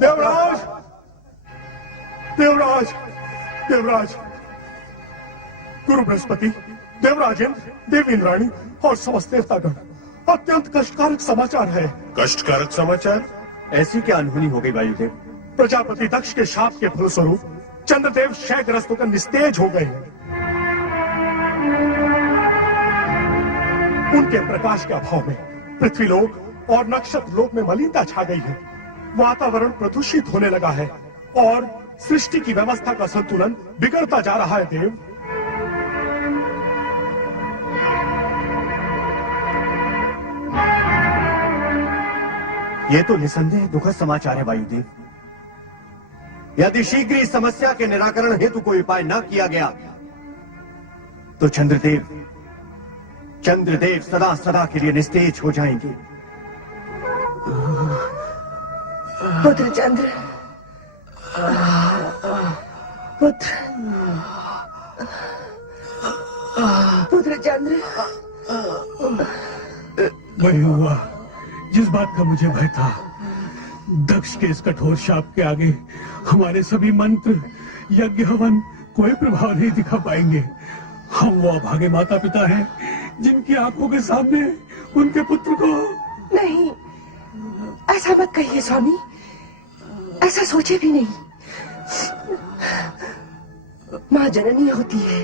देवराज, देवराज, देवराज, गुरु बृहस्पति, देवराज इंद्र, देवी इंद्राणी और समस्त देवतागण, अत्यंत कष्टकारक समाचार है। कष्टकारक समाचार? ऐसी क्या अनहोनी हो गई वायुदेव? प्रजापति दक्ष के शाप के फलस्वरूप चंद्रदेव क्षयग्रस्त होकर निस्तेज हो गए। उनके प्रकाश के अभाव में पृथ्वीलोक और नक्षत्र लोक में मलिनता छा गई है। वातावरण प्रदूषित होने लगा है और सृष्टि की व्यवस्था का संतुलन बिगड़ता जा रहा है। देव, ये तो निसंदेह दुखद समाचार है वायुदेव। यदि शीघ्र इस समस्या के निराकरण हेतु कोई उपाय न किया गया तो चंद्रदेव सदा सदा के लिए निस्तेज हो जाएंगे। पुत्र चंद्र, पुत्र चंद्र, वही हुआ जिस बात का मुझे भय था। दक्ष के इस कठोर शाप के आगे हमारे सभी मंत्र, यज्ञ, हवन कोई प्रभाव नहीं दिखा पाएंगे। हम वो अभागे माता पिता हैं जिनकी आंखों के सामने उनके पुत्र को। नहीं, ऐसा मत कहिए स्वामी, ऐसा सोचे भी नहीं। माँ जननी होती है,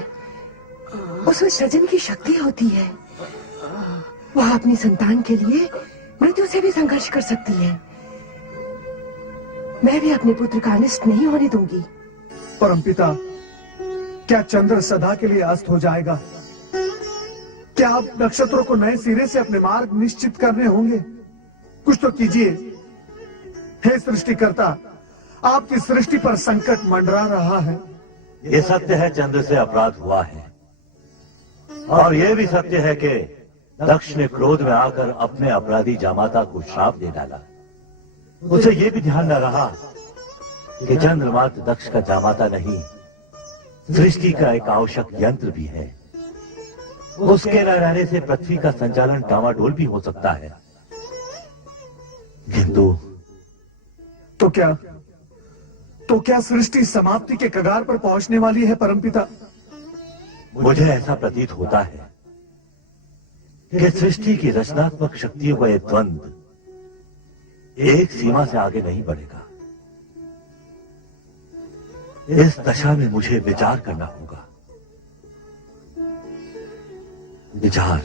उसमें सृजन की शक्ति होती है। वह अपनी संतान के लिए मृत्यु से भी संघर्ष कर सकती है। मैं भी अपने पुत्र का अनिष्ट नहीं होने दूंगी। परमपिता, क्या चंद्र सदा के लिए अस्त हो जाएगा? क्या आप नक्षत्रों को नए सिरे से अपने मार्ग निश्चित करने होंगे? कुछ तो कीजिए। हे सृष्टिकर्ता, आपकी सृष्टि पर संकट मंडरा रहा है। ये सत्य है, चंद्र से अपराध हुआ है, और यह भी सत्य है कि दक्ष ने क्रोध में आकर अपने अपराधी जामाता को श्राप दे डाला। उसे यह भी ध्यान न रहा कि चंद्रमात्र दक्ष का जामाता नहीं, सृष्टि का एक आवश्यक यंत्र भी है। उसके न रहने से पृथ्वी का संचालन डामाडोल भी हो सकता है। किंतु तो क्या सृष्टि समाप्ति के कगार पर पहुंचने वाली है परमपिता? मुझे ऐसा प्रतीत होता है कि सृष्टि की रचनात्मक शक्तियों का यह द्वंद्व एक सीमा से आगे नहीं बढ़ेगा। इस दशा में मुझे विचार करना होगा। विचार।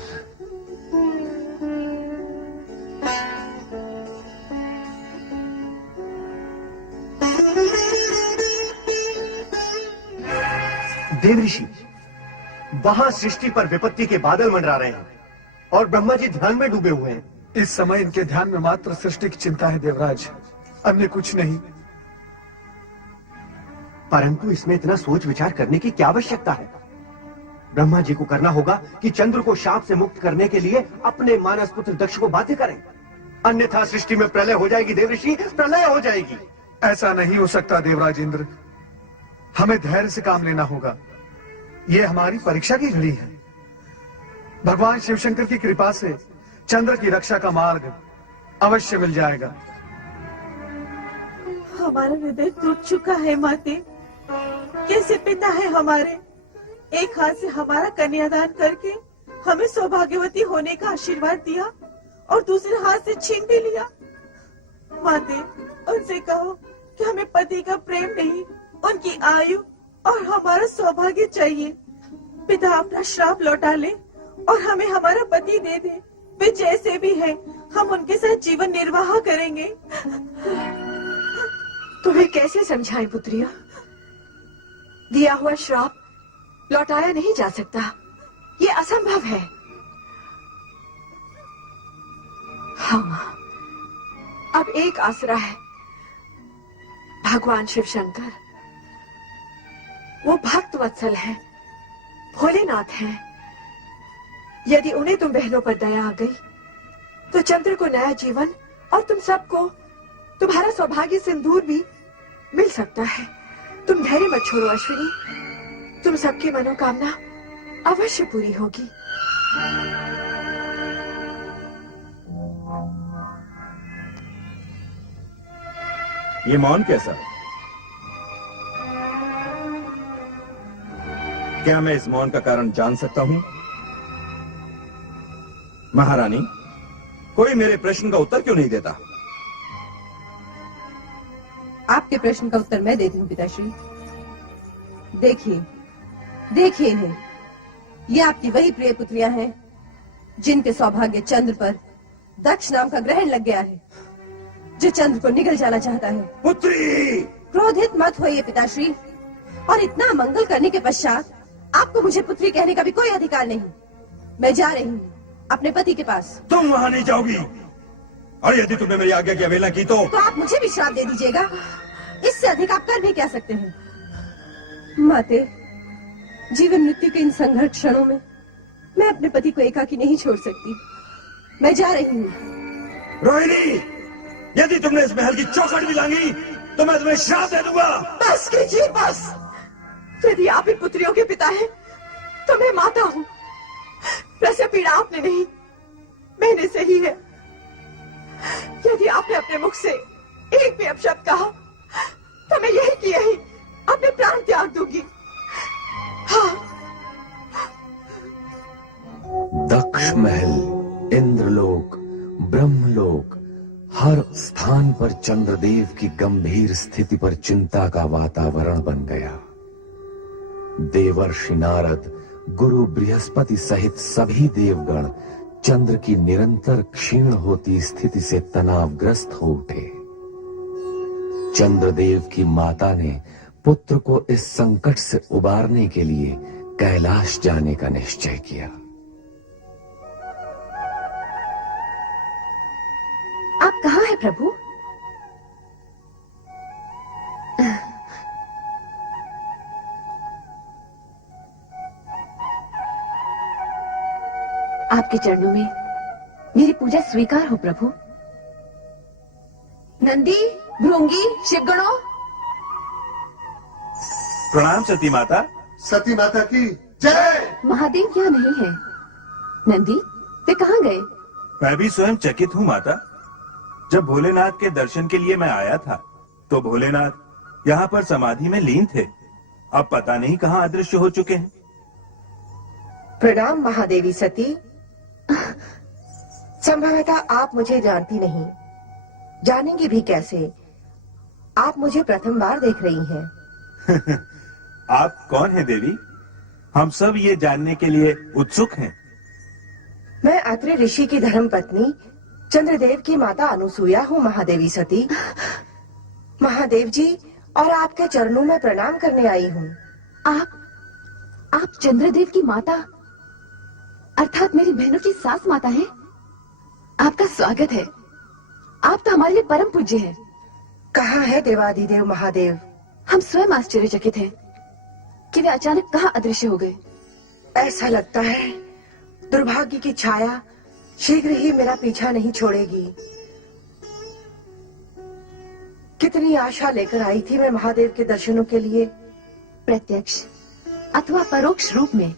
देव ऋषि, वहां सृष्टि पर विपत्ति के बादल मंडरा रहे हैं और ब्रह्मा जी ध्यान में डूबे हुए हैं। इस समय इनके ध्यान में मात्र सृष्टि की चिंता है देवराज, अन्य कुछ नहीं। परंतु इसमें इतना सोच विचार करने की क्या आवश्यकता है? ब्रह्मा जी को करना होगा कि चंद्र को शाप से मुक्त करने के लिए अपने मानस पुत्र दक्ष को बाध्य करें, अन्यथा सृष्टि में प्रलय हो जाएगी। देव ऋषि, प्रलय हो जाएगी। ऐसा नहीं हो सकता देवराज इंद्र, हमें धैर्य से काम लेना होगा। यह हमारी परीक्षा की घड़ी है। भगवान शिवशंकर की कृपा से चंद्र की रक्षा का मार्ग अवश्य मिल जाएगा। हमारा हृदय टूट चुका है माते। कैसे पिता है हमारे, एक हाथ से हमारा कन्यादान करके हमें सौभाग्यवती होने का आशीर्वाद दिया और दूसरे हाथ से छीन भी लिया। माते, उनसे कहो कि हमें पति का प्रेम नहीं, उनकी आयु और हमारा सौभाग्य चाहिए। पिता अपना श्राप लौटा ले और हमें हमारा पति दे दे। वे जैसे भी हैं, हम उनके साथ जीवन निर्वाह करेंगे। तुम्हें कैसे समझाएं पुत्रिया? दिया हुआ श्राप लौटाया नहीं जा सकता, ये असंभव है। हाँ मां, अब एक आसरा है, भगवान शिव शंकर। वो भक्त वत्सल है, भोलेनाथ हैं। यदि उन्हें तुम बहनों पर दया आ गई तो चंद्र को नया जीवन और तुम सबको तुम्हारा सौभाग्य सिंदूर भी मिल सकता है। तुम धैर्य मत छोड़ो अश्विनी, तुम सबकी मनोकामना अवश्य पूरी होगी। ये मौन कैसा? क्या मैं इस मौन का कारण जान सकता हूं? महारानी, कोई मेरे प्रश्न का उत्तर क्यों नहीं देता? आपके प्रश्न का उत्तर मैं देती हूँ पिताश्री। देखिए इन्हें, ये आपकी वही प्रिय पुत्रियां हैं जिनके सौभाग्य चंद्र पर दक्ष नाम का ग्रहण लग गया है, जो चंद्र को निगल जाना चाहता है। पुत्री! क्रोधित मत होइए पिताश्री, और इतना मंगल करने के पश्चात आपको मुझे पुत्री कहने का भी कोई अधिकार नहीं। मैं जा रही हूँ अपने पति के पास। तुम वहां नहीं जाओगी, और यदि तुमने मेरी आज्ञा की अवहेलना की तो आप मुझे भी श्राप दे दीजिएगा। इससे अधिक आप कर भी क्या सकते हैं? माते, जीवन मृत्यु के इन संघर्ष क्षणों में मैं अपने पति को एकाकी नहीं छोड़ सकती। मैं जा रही हूँ। रोहिणी, यदि तुमने इस महल की चौखट भी लांगी तो मैं तुम्हें श्राप दे दूंगा। बस कीजिए, बस। यदि आप इन पुत्रियों के पिता हैं तो मैं माता हूँ। प्रसव पीड़ा आपने नहीं, मैंने सही है। यदि आपने अपने मुख से एक भी अपशब्द कहा तो मैं यही किए ही अपने प्राण त्याग दूंगी। हाँ। दक्ष महल, इंद्रलोक, ब्रह्मलोक, हर स्थान पर चंद्रदेव की गंभीर स्थिति पर चिंता का वातावरण बन गया। देवर्षि नारद, गुरु बृहस्पति सहित सभी देवगण चंद्र की निरंतर क्षीण होती स्थिति से तनावग्रस्त हो उठे। चंद्रदेव की माता ने पुत्र को इस संकट से उबारने के लिए कैलाश जाने का निश्चय किया। आप कहाँ हैं प्रभु? आपके चरणों में मेरी पूजा स्वीकार हो प्रभु। नंदी, भृंगी, शिवगणों, प्रणाम सती माता। सती माता की जय। महादेव यहाँ नहीं है। नंदी, वे कहाँ गए? मैं भी स्वयं चकित हूँ माता। जब भोलेनाथ के दर्शन के लिए मैं आया था तो भोलेनाथ यहाँ पर समाधि में लीन थे। अब पता नहीं कहाँ अदृश्य हो चुके हैं। प्रणाम महादेवी सती। संभवतः आप मुझे जानती नहीं, जानेंगी भी कैसे? आप मुझे प्रथम बार देख रही हैं। आप कौन हैं देवी? हम सब ये जानने के लिए उत्सुक हैं। मैं अत्रि ऋषि की धर्म पत्नी चंद्रदेव की माता अनुसुईया हूँ महादेवी सती। महादेव जी और आपके चरणों में प्रणाम करने आई हूँ। आप चंद्रदेव की माता अर्थात मेरी बहनों की सास माता हैं। आपका स्वागत है। आप तो हमारे लिए परम पूज्य हैं। कहाँ है देवाधिदेव महादेव? हम स्वयं आश्चर्यचकित हैं कि वे अचानक कहाँ अदृश्य हो गए। ऐसा लगता है दुर्भाग्य की छाया शीघ्र ही मेरा पीछा नहीं छोड़ेगी। कितनी आशा लेकर आई थी मैं महादेव के दर्शनों के लिए। प्रत्यक्ष अथवा परोक्ष रूप में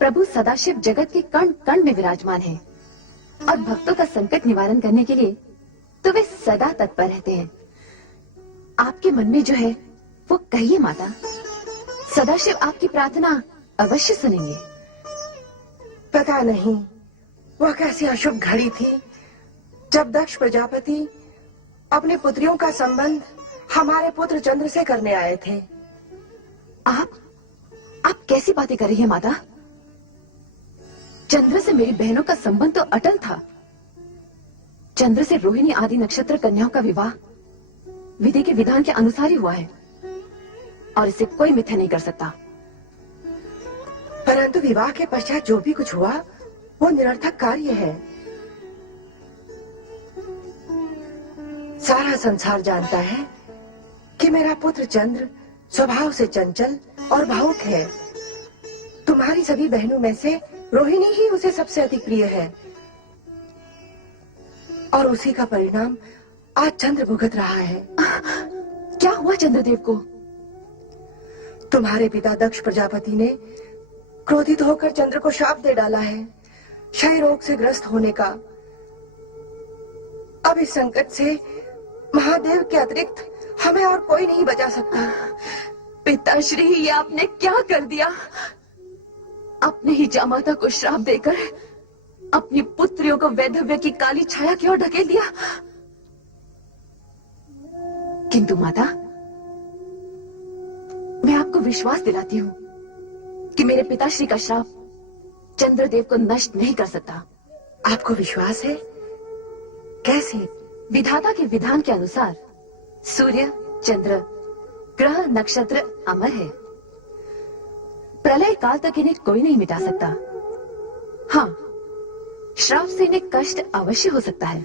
प्रभु सदाशिव जगत के कण कण में विराजमान हैं और भक्तों का संकट निवारण करने के लिए तो वे सदा तत्पर रहते हैं। आपके मन में जो है वो कहिए माता, सदाशिव आपकी प्रार्थना अवश्य सुनेंगे। पता नहीं वह कैसी अशुभ घड़ी थी जब दक्ष प्रजापति अपने पुत्रियों का संबंध हमारे पुत्र चंद्र से करने आए थे। आप कैसी बातें कर रही हैं माता? चंद्र से मेरी बहनों का संबंध तो अटल था। चंद्र से रोहिणी आदि नक्षत्र कन्याओं का विवाह विधि के विधान के अनुसार ही हुआ है और इसे कोई मिथ्या नहीं कर सकता। परंतु विवाह के पश्चात जो भी कुछ हुआ वो निरर्थक कार्य है। सारा संसार जानता है कि मेरा पुत्र चंद्र स्वभाव से चंचल और भावुक है। तुम्हारी सभी बहनों में से रोहिणी ही उसे सबसे अधिक प्रिय है और उसी का परिणाम आज चंद्र भुगत रहा है। क्या हुआ चंद्रदेव को? तुम्हारे पिता दक्ष प्रजापति ने क्रोधित होकर चंद्र को शाप दे डाला है, क्षय रोग से ग्रस्त होने का। अब इस संकट से महादेव के अतिरिक्त हमें और कोई नहीं बचा सकता। पिताश्री, ये आपने क्या कर दिया? अपने ही जामाता को श्राप देकर अपनी पुत्रियों को वैधव्य की काली छाया की ओर ढकेल दिया। किंतु माता, मैं आपको विश्वास दिलाती हूँ कि मेरे पिताश्री का श्राप चंद्रदेव को नष्ट नहीं कर सकता। आपको विश्वास है? कैसे? विधाता के विधान के अनुसार सूर्य, चंद्र, ग्रह, नक्षत्र अमर है। प्रलय काल तक इन्हें कोई नहीं मिटा सकता। हाँ, श्राप से इन्हें कष्ट अवश्य हो सकता है।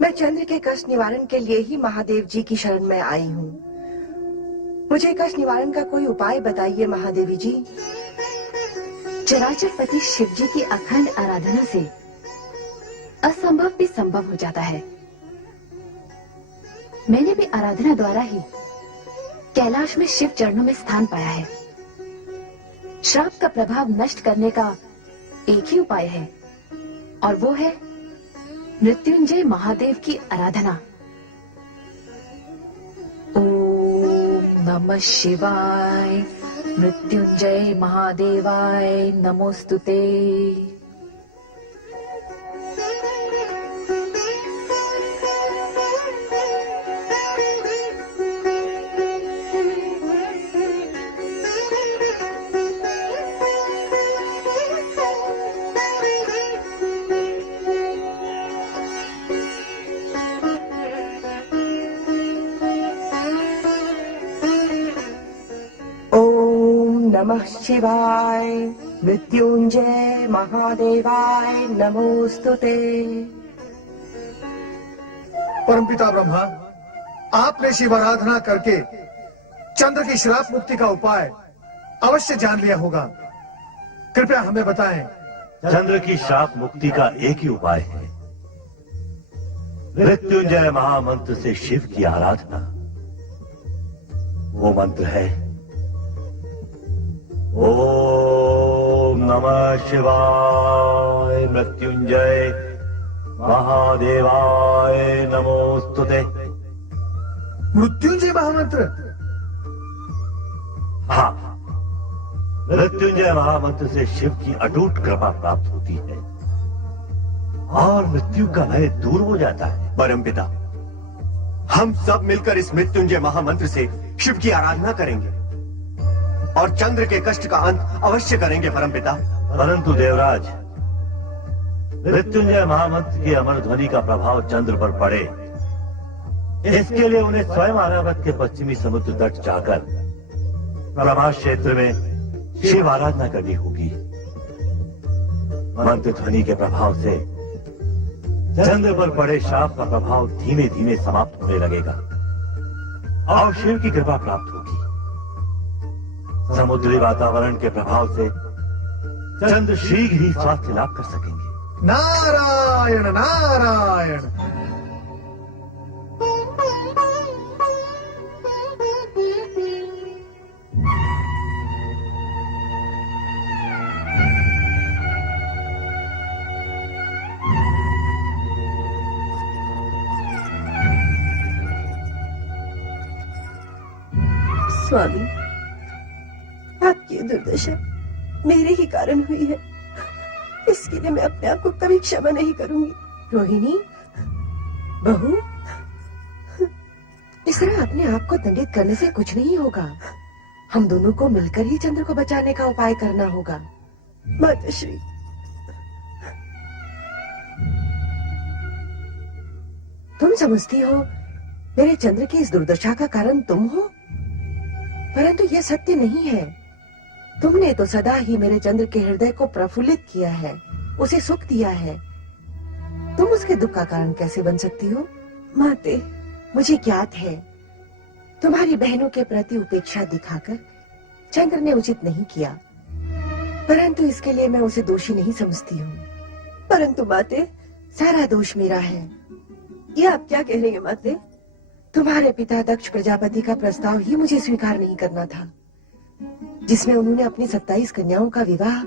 मैं चंद्र के कष्ट निवारण के लिए ही महादेव जी की शरण में आई हूँ। मुझे कष्ट निवारण का कोई उपाय बताइए महादेवी जी। चराचर पति शिव जी की अखंड आराधना से असंभव भी संभव हो जाता है। मैंने भी आराधना द्वारा ही कैलाश में शिव चरणों में स्थान पाया है। श्राप का प्रभाव नष्ट करने का एक ही उपाय है और वो है मृत्युंजय महादेव की आराधना। ओम नमः शिवाय, मृत्युंजय महादेवाय नमोस्तुते। नमः शिवाय, मृत्युंजय महादेवाय नमोस्तुते। परमपिता ब्रह्मा, आपने शिव आराधना करके चंद्र की श्राप मुक्ति का उपाय अवश्य जान लिया होगा। कृपया हमें बताएं। चंद्र की श्राप मुक्ति का एक ही उपाय है, मृत्युंजय महामंत्र से शिव की आराधना। वो मंत्र है ओम नमः शिवाय, मृत्युंजय महादेवाय नमोस्तुते। मृत्युंजय महामंत्र। हाँ, मृत्युंजय महामंत्र से शिव की अटूट कृपा प्राप्त होती है और मृत्यु का भय दूर हो जाता है। परमपिता, हम सब मिलकर इस मृत्युंजय महामंत्र से शिव की आराधना करेंगे और चंद्र के कष्ट का अंत अवश्य करेंगे परमपिता। परंतु देवराज, मृत्युंजय महामंत्र की अमर ध्वनि का प्रभाव चंद्र पर पड़े, इसके लिए उन्हें स्वयं आर्यावर्त के पश्चिमी समुद्र तट जाकर प्रभास क्षेत्र में शिव आराधना करनी होगी। मंत्र ध्वनि के प्रभाव से चंद्र पर पड़े शाप का प्रभाव धीमे धीमे समाप्त होने लगेगा और शिव की कृपा प्राप्त होगी। समुद्री वातावरण के प्रभाव से चंद्र शीघ्र ही स्वास्थ्य लाभ कर सकेंगे। नारायण नारायण। स्वामी, आपकी ये दुर्दशा मेरे ही कारण हुई है। इसके लिए मैं अपने आप को कभी क्षमा नहीं करूंगी। रोहिणी, बहू, इस तरह अपने आप को दंडित करने से कुछ नहीं होगा। हम दोनों को मिलकर ही चंद्र को बचाने का उपाय करना होगा। माताश्री, तुम समझती हो मेरे चंद्र की इस दुर्दशा का कारण तुम हो, परंतु यह सत्य नहीं है। तुमने तो सदा ही मेरे चंद्र के हृदय को प्रफुल्लित किया है, उसे सुख दिया है। तुम उसके दुख का कारण कैसे बन सकती हो? माते, मुझे ज्ञात है तुम्हारी बहनों के प्रति उपेक्षा दिखाकर चंद्र ने उचित नहीं किया, परंतु इसके लिए मैं उसे दोषी नहीं समझती हूँ। परंतु माते, सारा दोष मेरा है। ये आप क्या कह रही हैं माते? तुम्हारे पिता दक्ष प्रजापति का प्रस्ताव ही मुझे स्वीकार नहीं करना था, जिसमें उन्होंने अपनी 27 कन्याओं का विवाह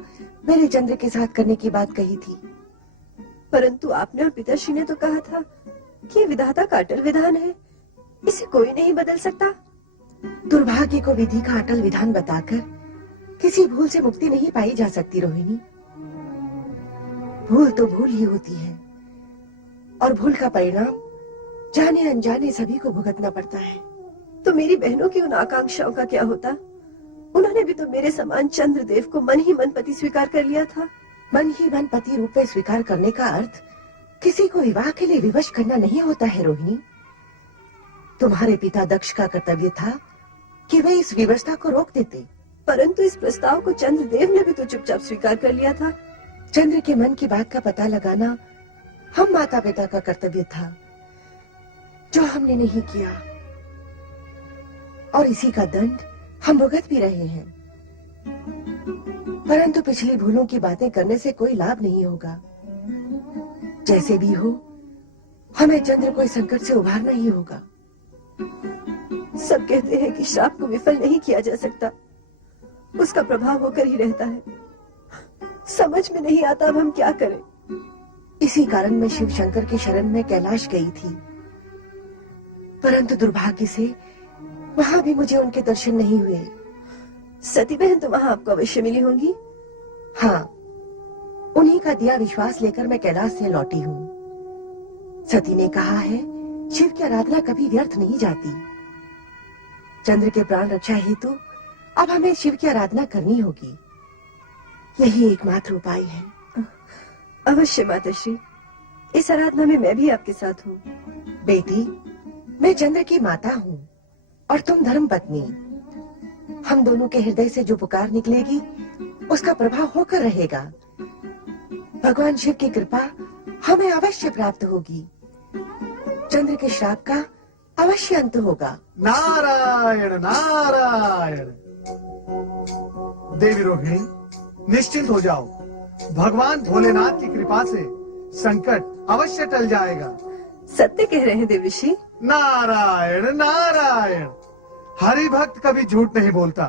मेरे चंद्र के साथ करने की बात कही थी। परंतु आपने और पिताश्री ने तो कहा था कि ये विधाता का अटल विधान है, इसे कोई नहीं बदल सकता। दुर्भाग्य को विधि का अटल विधान बताकर किसी भूल से मुक्ति नहीं पाई जा सकती रोहिणी। भूल तो भूल ही होती है और भूल का परिणाम जाने अनजाने सभी को भुगतना पड़ता है। तो मेरी बहनों की उन आकांक्षाओं का क्या होता? उन्होंने भी तो मेरे समान चंद्रदेव को मन ही मन पति स्वीकार कर लिया था। मन ही मन पति रूप में स्वीकार करने का अर्थ किसी को विवाह के लिए विवश करना नहीं होता है रोहिणी। तुम्हारे पिता दक्ष का कर्तव्य था कि वे इस व्यवस्था को रोक देते, परंतु इस प्रस्ताव को चंद्रदेव ने भी तो चुपचाप स्वीकार कर लिया था। चंद्र के मन की बात का पता लगाना हम माता पिता का कर्तव्य था, जो हमने नहीं किया, और इसी का दंड हम भुगत भी रहे हैं। परंतु पिछली भूलों की बातें करने से कोई लाभ नहीं होगा। जैसे भी हो, हमें चंद्र को इस संकट से उभारना ही होगा। सब कहते हैं कि श्राप को विफल नहीं किया जा सकता, उसका प्रभाव होकर ही रहता है। समझ में नहीं आता अब हम क्या करें। इसी कारण मैं शिव शंकर की शरण में कैलाश गई थी, परंतु दुर्भाग्य से वहां भी मुझे उनके दर्शन नहीं हुए। सती बहन तो वहां आपको अवश्य मिली होंगी। हाँ, उन्हीं का दिया विश्वास लेकर मैं कैलाश से लौटी हूँ। सती ने कहा है, शिव की आराधना कभी व्यर्थ नहीं जाती। चंद्र के प्राण रक्षा हेतु अब हमें शिव की आराधना करनी होगी। यही एकमात्र उपाय है। अवश्य माताश्री, इस आराधना में मैं भी आपके साथ हूँ। बेटी, मैं चंद्र की माता हूँ और तुम धर्म पत्नी। हम दोनों के हृदय से जो पुकार निकलेगी उसका प्रभाव होकर रहेगा। भगवान शिव की कृपा हमें अवश्य प्राप्त होगी। चंद्र के श्राप का अवश्य अंत होगा। नारायण नारायण। देवी रोहिणी, निश्चिंत हो जाओ। भगवान भोलेनाथ की कृपा से संकट अवश्य टल जाएगा। सत्य कह रहे हैं देवऋषि। नारायण नारायण। हरि भक्त कभी झूठ नहीं बोलता।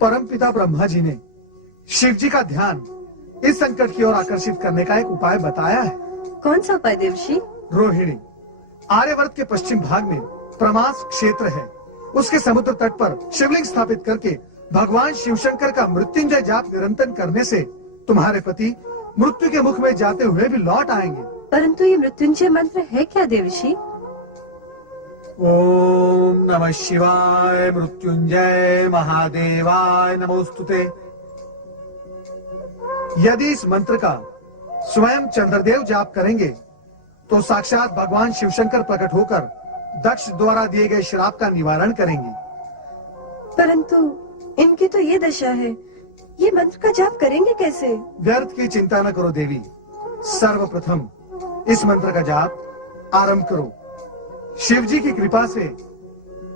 परम पिता ब्रह्मा जी ने शिव जी का ध्यान इस संकट की ओर आकर्षित करने का एक उपाय बताया है। कौन सा उपाय देवर्षि? रोहिणी, आर्यवर्त के पश्चिम भाग में प्रमास क्षेत्र है। उसके समुद्र तट पर शिवलिंग स्थापित करके भगवान शिवशंकर का मृत्युंजय जाप निरंतर करने से तुम्हारे पति मृत्यु के मुख में जाते हुए भी लौट आएंगे। परंतु ये मृत्युंजय मंत्र है क्या देवर्षि? ओम नमः शिवाय मृत्युंजय महादेवाय नमोस्तुते। यदि इस मंत्र का स्वयं चंद्रदेव जाप करेंगे तो साक्षात भगवान शिवशंकर प्रकट होकर दक्ष द्वारा दिए गए श्राप का निवारण करेंगे। परंतु इनकी तो ये दशा है, ये मंत्र का जाप करेंगे कैसे? व्यर्थ की चिंता न करो देवी, सर्वप्रथम इस मंत्र का जाप आरंभ करो। शिव जी की कृपा से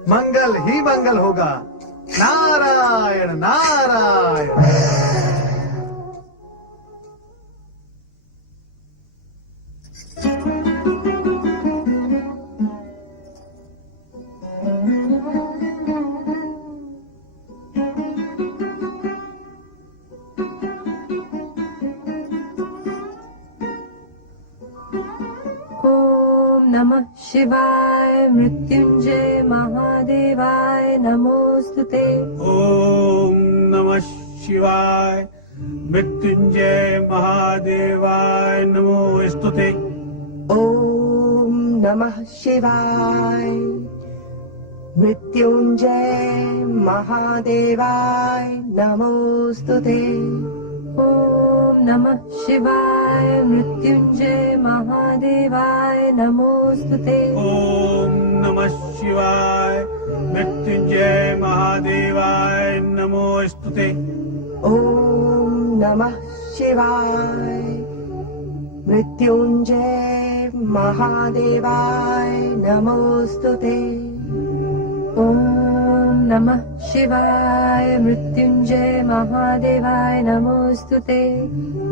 मंगल ही मंगल होगा। नारायण नारायण। नमः शिवाय मृत्युंजय महादेवाय नमोस्तुते। ओम नमः शिवाय मृत्युंजय महादेवाय नमोस्तुते। ओम नमः शिवाय मृत्युंजय महादेवाय नमोस्तुते। ओम नमः शिवाय मृत्युंजय महादेवाय नमोस्तुते। ओम नमः शिवाय मृत्युंजय महादेवाय नमोस्तुते। ओम नमः शिवाय मृत्युंजय महादेवाय नमोस्तुते। ओम नमः शिवाय मृत्युंजय महादेवाय नमोस्तुते।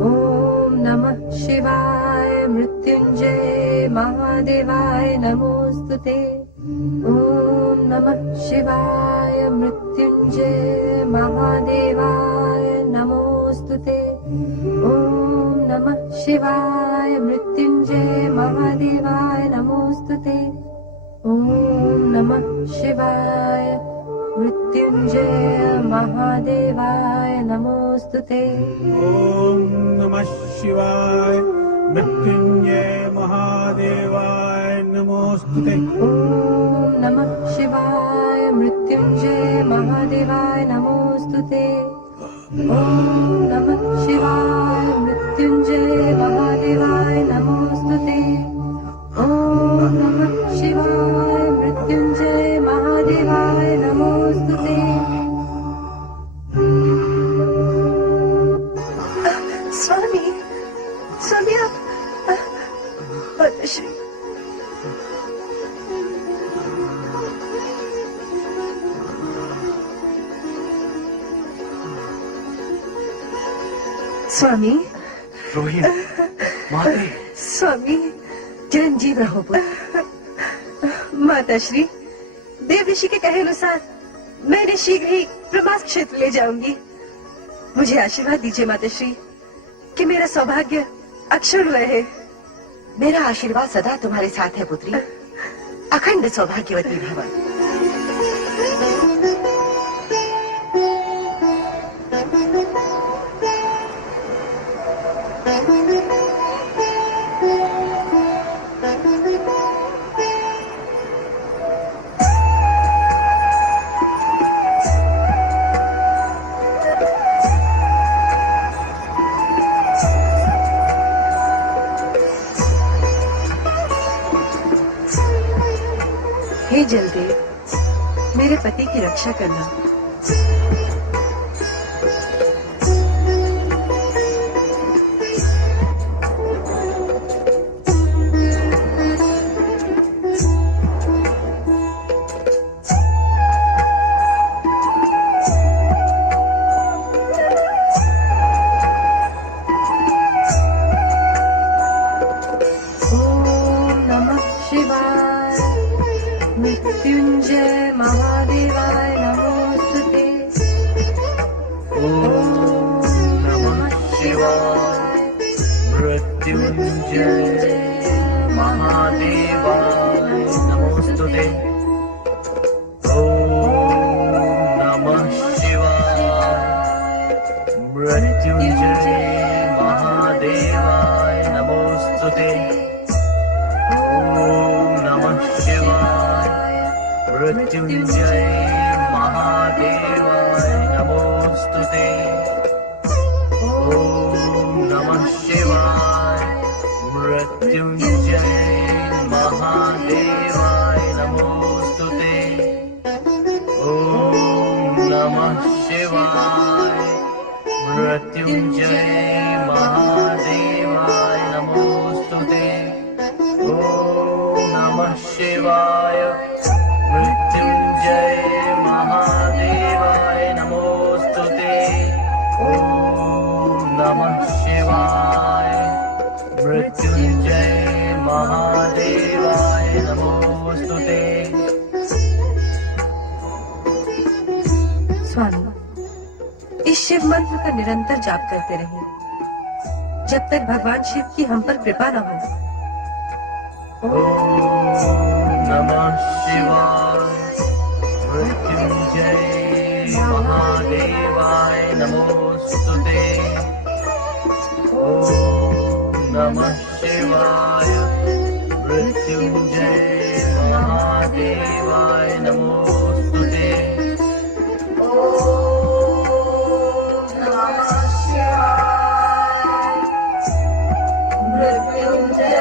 ओम नमः शिवाय मृत्युंजय महादेवाय नमोस्तुते। ओम नमः शिवाय मृत्युंजय महादेवाय नमोस्तुते। ओम नमः शिवाय मृत्युंजय महादेवाय नमोस्तुते। ओम नमः शिवाय मृत्युंजय महादेवाय नमोस्तुते। ओम नमः शिवाय मृत्युंजय महादेवाय नमोस्तुते। ओम नमः शिवाय मृत्युंजय महादेवाय नमोस्तुते। ओम नमः शिवाय मृत्युंजय महादेवाय नमोस्तुते। ओम नमः शिवाय मृत्युंजय महादेवाय नमोस्तुते। स्वामी, स्वामी आप माताश्री, स्वामी, रोहिणी, माते, स्वामी चिरंजीव रहो पुत्र। माताश्री, देव ऋषि के कहे अनुसार मैं इन्हें शीघ्र ही प्रभास क्षेत्र ले जाऊंगी। मुझे आशीर्वाद दीजिए माताश्री कि मेरा सौभाग्य अक्षुण्ण रहे। मेरा आशीर्वाद सदा तुम्हारे साथ है पुत्री। अखंड सौभाग्यवती भव। हे जलदेव, मेरे पति की रक्षा करना। ओम नमः शिवाय मृत्युंजय महादेवाय नमोस्तुते। ओम नमः शिवाय मृत्युंजय महादेवाय नमोस्तुते। ओम नमः शिवाय। मृत्युंजय महादेवाय नमोस्तुते। ओम नमः शिवाय। मृत्युंजय महादेवाय नमोस्तुते। ओम नमः शिवाय। मृत्युंजय महादेवाय नमोस्तुते। ओम नमः शिवाय। मृत्युंजय महादेवाय नमोस्तुते। ओम नमः शिवाय। मृत्युंजय महादेवाय नमोस्तुते। ओम नमः शिवाय। मृत्युंजय महादेवाय नमोस्तुते। स्वामी, इस शिव मंत्र का निरंतर जाप करते रहिए जब तक भगवान शिव की हम पर कृपा न हो। ओम नमः शिवाय। मृत्युंजय महादेवाय नमोस्तुते। ओम नमः शिवाय। मृत्युंजय महादेवाय नमोस्तुते। ओम नमः शिवाय। मृत्युंजय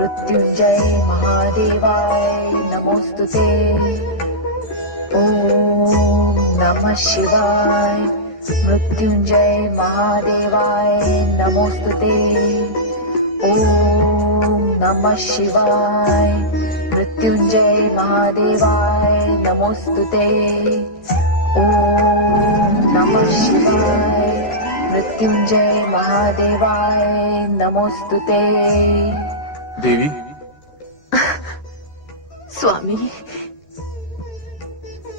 मृत्युंजय महादेवाय नमोस्तुते। ओम नमः शिवाय। मृत्युंजय महादेवाय नमोस्तुते। ओम नमः शिवाय। मृत्युंजय महादेवाय नमोस्तुते। ओम नमः शिवाय। मृत्युंजय महादेवाय नमोस्तुते। देवी, स्वामी,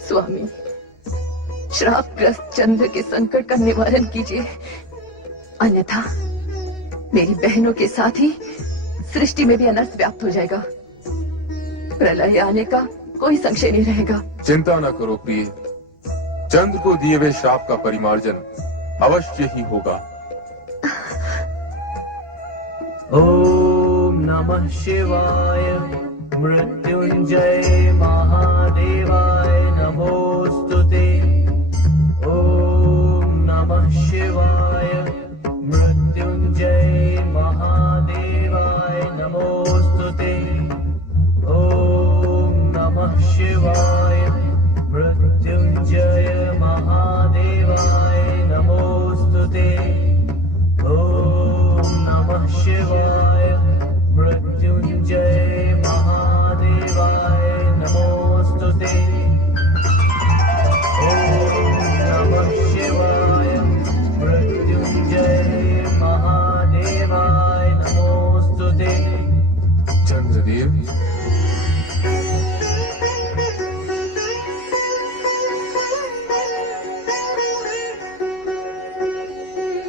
स्वामी, श्रापग्रस्त चंद्र के संकट का निवारण कीजिए, अन्यथा मेरी बहनों के साथ ही सृष्टि में भी अनर्थ व्याप्त हो जाएगा। प्रलय आने का कोई संशय नहीं रहेगा। चिंता न करो प्रिय, चंद्र को दिए हुए श्राप का परिमार्जन अवश्य ही होगा। ओम नमः शिवाय। मृत्युंजय महादेवाय नमोस्तुते। ओम नमः शिवाय। मृत्युंजय महादेवाय नमोस्तुते। ओम नमः शिवाय। मृत्युंजय महादेवाय नमोस्तुते। ओम नमः शिवाय। मृत्युंजय महादेवाय नमोस्तुते।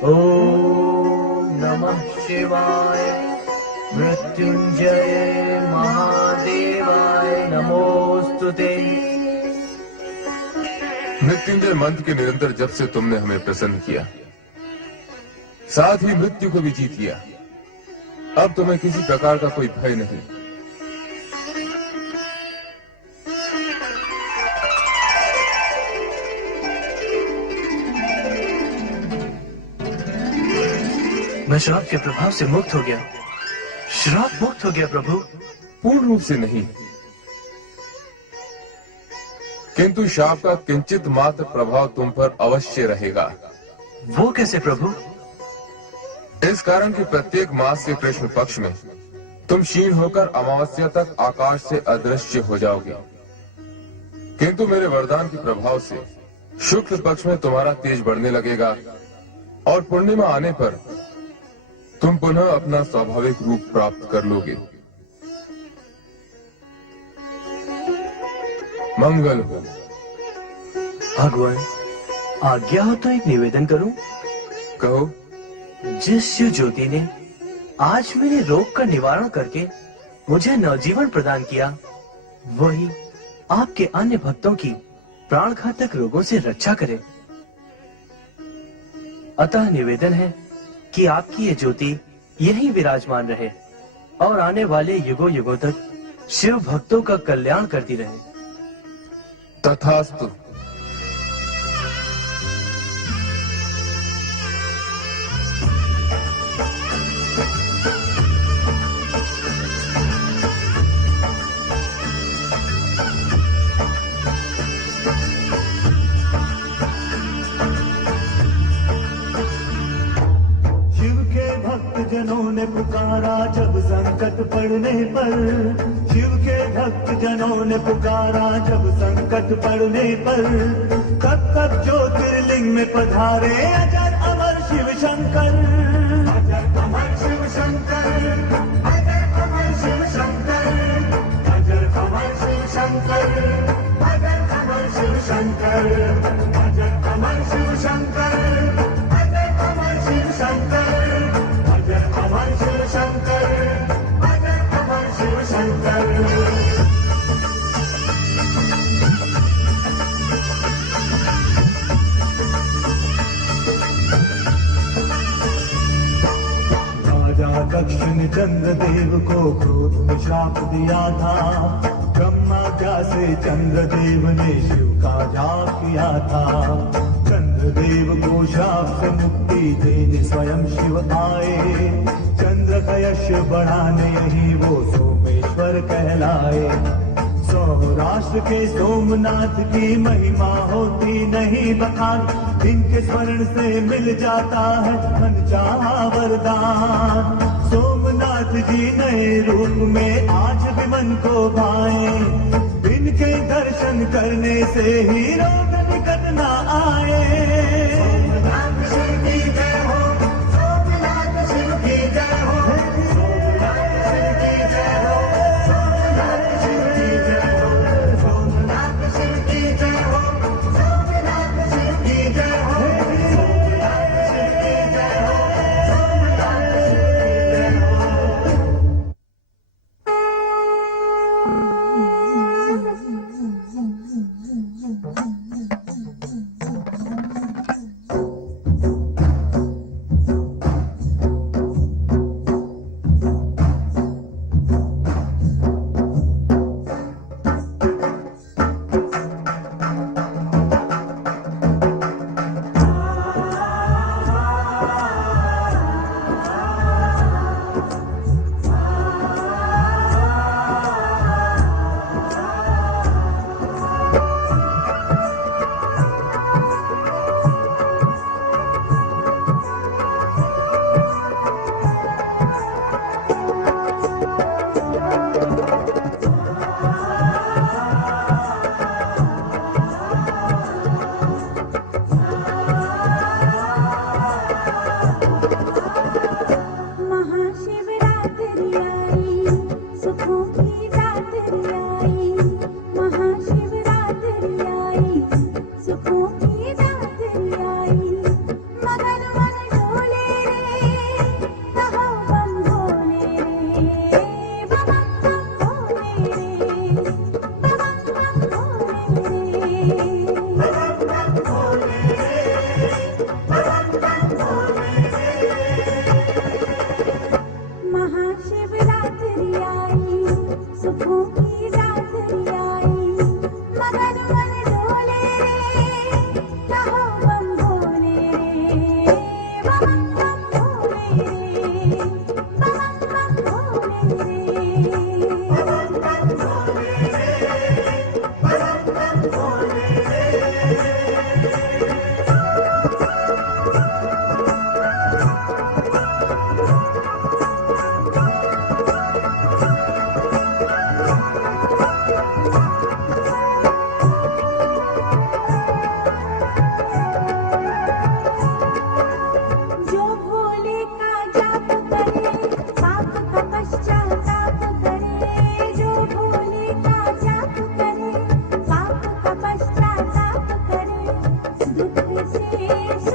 ओम नमः शिवाय। मृत्युंजय महादेवाय नमोस्तुते। मृत्युंजय मंत्र के निरंतर जप से तुमने हमें प्रसन्न किया, साथ ही मृत्यु को भी जीत लिया। अब तुम्हें किसी प्रकार का कोई भय नहीं। मैं श्राप के प्रभाव से मुक्त हो गया। श्राप मुक्त हो गया प्रभु। पूर्ण रूप से नहीं, किंतु शाप का किंचित मात्र प्रभाव तुम पर अवश्य रहेगा। वो कैसे प्रभु? इस कारण कि प्रत्येक मास के कृष्ण पक्ष में तुम क्षीण होकर अमावस्या तक आकाश से अदृश्य हो जाओगे, किंतु मेरे वरदान के प्रभाव से शुक्ल पक्ष में तुम्हारा तेज बढ़ने लगेगा और पूर्णिमा आने पर तुम पुनः अपना स्वाभाविक रूप प्राप्त कर लोगे। मंगल हो। भगवान, आज्ञा हो तो एक निवेदन करूं? कहो। जिस शिव ज्योति ने आज मेरे रोग का निवारण करके मुझे नवजीवन प्रदान किया, वही आपके अन्य भक्तों की प्राण घातक रोगों से रक्षा करे। अतः निवेदन है कि आपकी ये ज्योति यहीं विराजमान रहे और आने वाले युगों युगों तक शिव भक्तों का कल्याण करती रहे। तथास्तु। जनों ने पुकारा जब संकट पड़ने पर, शिव के भक्त जनों ने पुकारा जब संकट पड़ने पर, तब तब ज्योतिर्लिंग में पधारे अजर अमर शिव शंकर। अजर अमर शिव शंकर, अजर अमर शिव शंकर, अजर अमर शिव शंकर, अजर अमर शिव शंकर, अजर अमर शिव शंकर, अजर अमर शिव शंकर, अजर अमर शिव शंकर, अजर अमर शिव शंकर। राजा दक्ष ने चंद्रदेव को क्रोध में शाप दिया था। ब्रह्माज्ञा से चंद्रदेव ने शिव का जाप किया था। चंद्रदेव को शाप से मुक्ति देने स्वयं शिव आए। चंद्र का यश बढ़ाने ही वो सोमेश्वर कहलाए। सौराष्ट्र के सोमनाथ की महिमा होती नहीं बखान, इनके स्मरण से मिल जाता है मन चाहा वरदान। सोमनाथ जी नए रूप में आज भी मन को भाए, इनके दर्शन करने से ही रोग निकट न आए। सोमनाथ शिव की जय हो, सोमनाथ शिव की जय हो, सोमनाथ शिव की जय हो, सोमनाथ शिव की जय हो, सोमनाथ शिव की जय हो, सोमनाथ शिव की जय हो, सोमनाथ शिव की जय हो, सोमनाथ शिव की जय हो। से